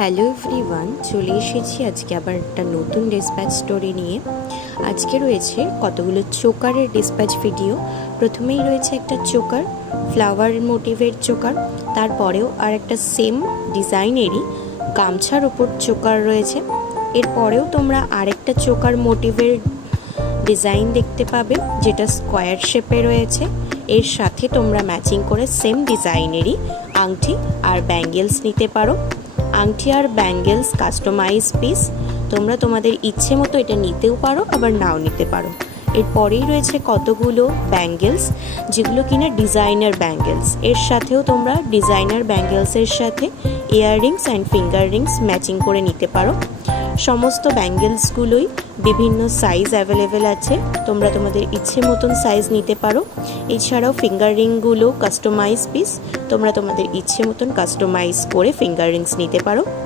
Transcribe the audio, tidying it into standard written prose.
Hello everyone, চলে এসেছি আজকে আবার একটা নতুন ডিসপ্যাচ স্টোরি নিয়ে। আজকে রয়েছে কতগুলো চোকারের ডিসপ্যাচ ভিডিও। প্রথমেই রয়েছে একটা চোকার, ফ্লাওয়ার মোটিভের চোকার। তারপরেও আর একটা সেম ডিজাইনেরই গামছার ওপর চোকার রয়েছে। এরপরেও তোমরা আরেকটা চোকার মোটিভের ডিজাইন দেখতে পাবে, যেটা স্কোয়ার শেপে রয়েছে। এর সাথে তোমরা ম্যাচিং করে সেম ডিজাইনেরই আংটি আর ব্যাঙ্গেলস নিতে পারো। আংটি আর ব্যাঙ্গেলস কাস্টমাইজ পিস, তোমরা তোমাদের ইচ্ছে মতো এটা নিতেও পারো, আবার নাও নিতে পারো। এরপরেই রয়েছে কতগুলো ব্যাঙ্গেলস, যেগুলো কিনা ডিজাইনার ব্যাঙ্গেলস। এর সাথেও তোমরা ডিজাইনার ব্যাঙ্গেলসের সাথে earrings and finger Rings matching করে নিতে পারো। সমস্ত ব্যাঙ্গেলসগুলোই বিভিন্ন সাইজ অ্যাভেলেবেল আছে, তোমরা তোমাদের ইচ্ছে মতন সাইজ নিতে পারো। এছাড়াও ফিঙ্গার রিংগুলো কাস্টমাইজ পিস, তোমরা তোমাদের ইচ্ছে মতন কাস্টমাইজ করে ফিঙ্গার রিংস নিতে পারো।